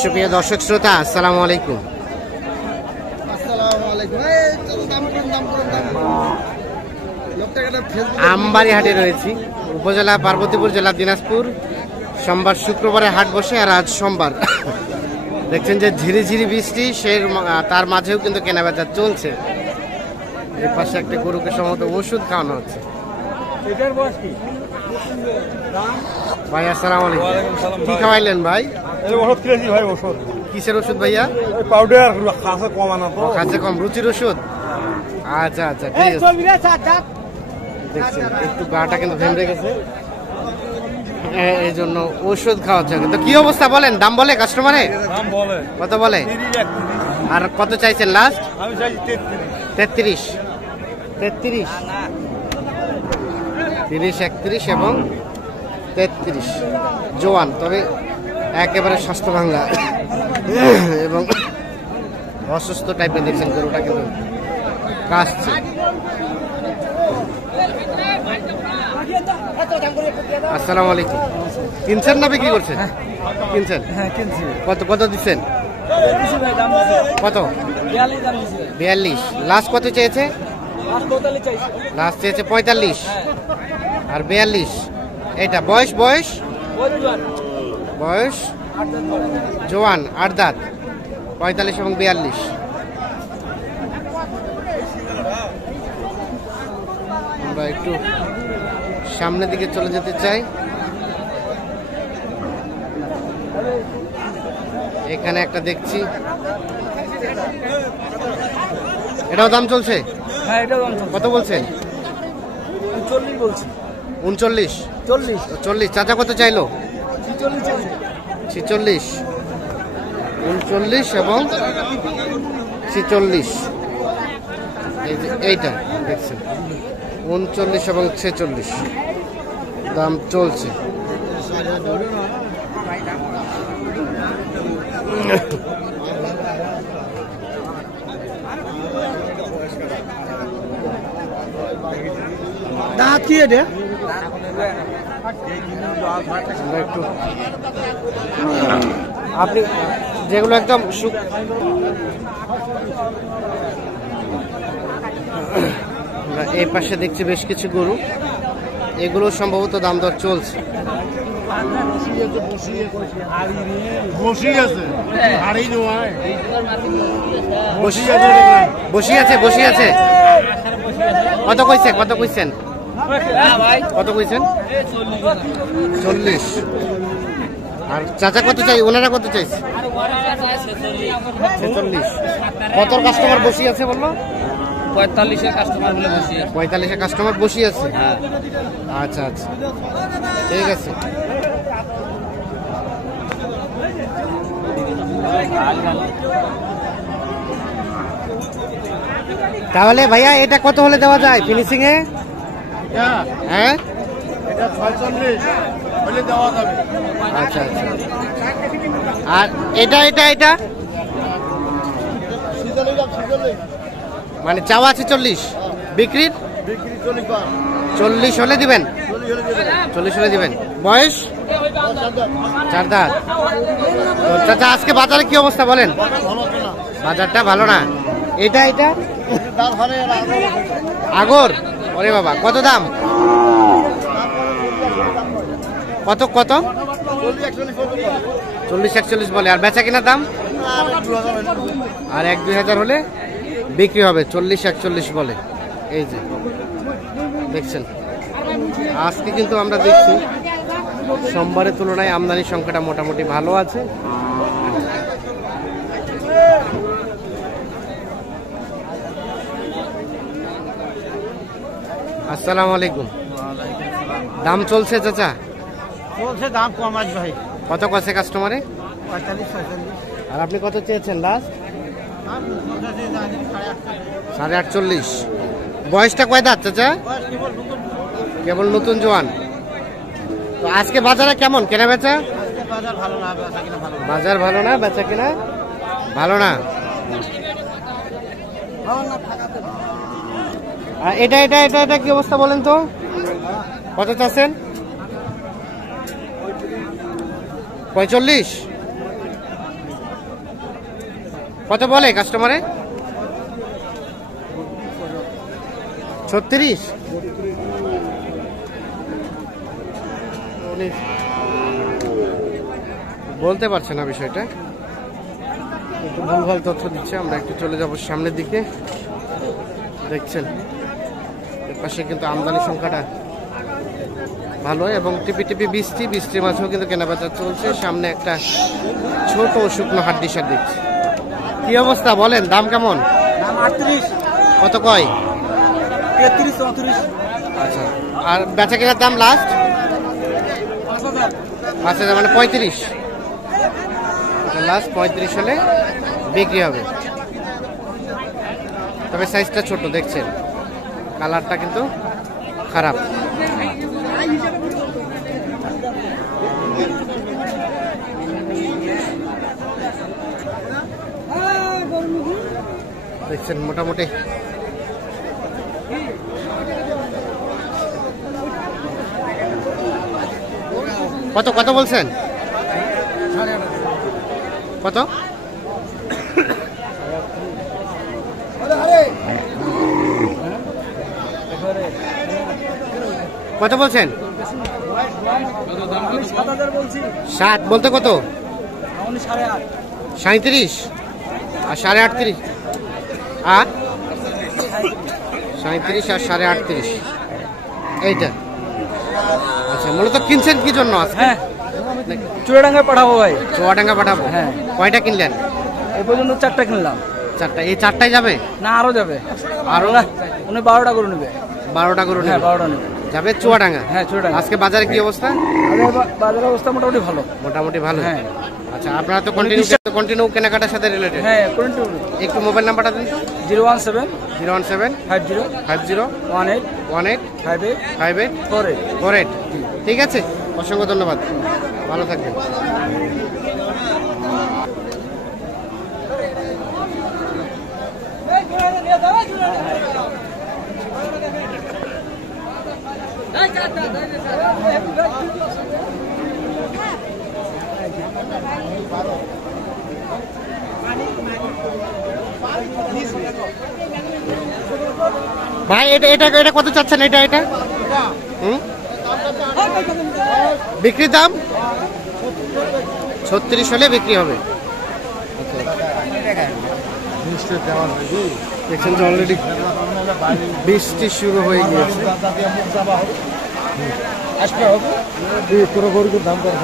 সুপ্রিয় দর্শক শ্রোতা, আসসালামু আলাইকুম। আমবাড়ি হাটে রয়েছি, উপজেলা পার্বতীপুর, জেলা দিনাজপুর। সোমবার শুক্রবারে হাট বসে, আর আজ সোমবার। দেখছেন যে ঝিরিঝিরি বৃষ্টি, তার মাঝেও কিন্তু কেনাবেচা চলছে। এর পাশে একটা গরুকে সম্ভবত ওষুধ খাওয়ানো হচ্ছে। ভাই আসসালামু আলাইকুম। কি খাওয়াইলেন ভাই? ওষুধ খেয়েছি ভাই। ওষুধ কিসের ওষুধ ভাইয়া? পাউডার খাসে কমানো তো, খাসে কম রুচির ওষুধ। আচ্ছা আচ্ছা, ঠিক আছে। দেখছেন একটু গাটা কিন্তু ঘেমড়ে গেছে, এই জন্য ওষুধ খাওয়াচ্ছে। তো কি অবস্থা বলেন, দাম বলে কাস্টমারে? দাম বলে কত বলে? আর কত চাইছেন লাস্ট? আমি চাই 33। 33, 30, 31 এবং 33 জোয়ান, তবে একেবারে স্বাস্থ্য ভাঙা এবং অসুস্থ টাইপের। দেখছেন গরুটা কিন্তু কাশছে। আসসালামু আলাইকুম। কিনছেন না বিক্রি করছেন? কিনছেন? কত কত দিচ্ছেন? কত? 42। লাস্ট কত চেয়েছে? লাস্ট চেয়েছে 45 আর 42। এটা বয়স বয়স বয়স জোয়ান, 8 দাঁত, 45 এবং 42। আমরা একটু সামনের দিকে চলে যেতে চাই। এখানে একটা দেখছি, এটাও দাম চলছে। কত বলছেন? 39, 40। চাচা কত চাইলো? 46, 39 এবং 46। এইটা দেখছেন 39 এবং 46 দাম চলছে। দাঁত কি এটা? একটু আপনি যেগুলো একদম এই পাশে দেখছি বেশ কিছু গরু, এগুলো সম্ভবত দাম দর চলছে। বসি আছে। কত কইছেন? কত কইছেন? 40। আর চাচা কত চাই? ওনারা কত চাইছে? 46। কত কাস্টমার বসি আছে বললো? 45 কাস্টমার বলে বসি আছে। 45 কাস্টমার বসি আছে। আচ্ছা আচ্ছা, ঠিক আছে। তাহলে ভাইয়া এটা কত হলে দেওয়া যায় ফিনিশিং এ? হ্যাঁ, এটা 46 হলে দেওয়া যাবে। আচ্ছা আচ্ছা। আর এটা এটা এটা মানে চাওয়া আছে 40, বিক্রির 40 হলে দিবেন? 40 হলে দিবেন। বয়স 4 দাঁত। তো চাচা আজকে বাজারে কি অবস্থা বলেন? বাজারটা ভালো না। এটা এটা আগর, ওরে বাবা, কত দাম? কত কত? 40, 41 বলে। আর বেচা কিনা দাম? আর 1-2 হাজার হলে বিক্রি হবে। 40, 41 বলে। এই যে দেখছেন, আজকে কিন্তু আমরা দেখছি সোমবারের তুলনায় আমদানির সংখ্যাটা মোটামুটি ভালো আছে। আসসালামু আলাইকুম। দাম চলছে চাচা? চলছে, দাম কম আছে ভাই। কত কছে কাস্টমারে? 45, 46। আর আপনি কত চেয়েছেন লাস্ট? 48.5। বয়সটা কয় দাঁত চাচা? কেবল নতুন জোয়ান। তো আজকে বাজারে কেমন কেনা বেচা? বাজার ভালো না, বেচা কিনা ভালো না। আর এটা এটা এটা এটা কি অবস্থা বলেন তো? কত চাচ্ছেন? 45। কত বলে কাস্টমারে? 36। উনি বলতে পারছে না বিষয়টা, একটু ভুলভাল তথ্য দিচ্ছে। আমরা একটু চলে যাব সামনের দিকে। দেখছেন এর পাশে কিন্তু আমদানি সংখ্যাটা ভালো এবং টিপি টিপি বৃষ্টির মাঝেও কিন্তু কেনাবেচা চলছে। সামনে একটা ছোট শুকনো হাড্ডিসার দিচ্ছে। কি অবস্থা বলেন, দাম কেমন? দাম 38, কত কয়? 33, 34, আচ্ছা, আর বেচা কেনার দাম লাস্ট 5000। 5000, মানে 35। লাস্ট 35 হলে বিক্রি হবে। তবে সাইজটা ছোট, দেখছেন কালারটা কিন্তু খারাপ। দেখছেন মোটামুটি কত কত বলছেন? কত? কত বলছেন? 7000 বলছি, 60 বলতে কত? আমি 8.5। 37 আর 38.5 আর 37 আর 38.5 এইটা। আচ্ছা, মূলত কিনছেন কি জন্য আজকে? হ্যাঁ, চুয়াডাঙ্গায় পাঠাবো ভাই। চুয়াডাঙ্গা পাঠাবো? হ্যাঁ। কয়টা কিনলেন? এই পর্যন্ত 4টা কিনলাম। 4টা। এই 4টাই যাবে? না, আরো যাবে। আরো? উনি 12টা করে নেবে। 12টা করে হ্যাঁ, নেবে? 12টা নেবে। যাবে চুয়াডাঙ্গা? হ্যাঁ, চুয়াডাঙ্গা। আজকে বাজারে কি অবস্থা? বাজারের অবস্থা মোটামুটি ভালো। মোটামুটি ভালো। হ্যাঁ। আচ্ছা, আপনারা তো কন্টিনিউ কেনাকাটার সাথে রিলেটেড। হ্যাঁ, কন্টিনিউ। একটু মোবাইল নাম্বারটা দিন তো। 017 017 50 50 18 18 58 58 48। 48। ঠিক আছে, অসংখ্য ধন্যবাদ, ভালো থাকবেন। ভাই এটা এটা এটা কত চাচ্ছেন? এটা এটা বিক্রির দাম 36 হলে বিক্রি হবে। দেখছেন যে অলরেডি বৃষ্টি শুরু হয়ে গিয়েছে। পুরো গরুর দাম কত?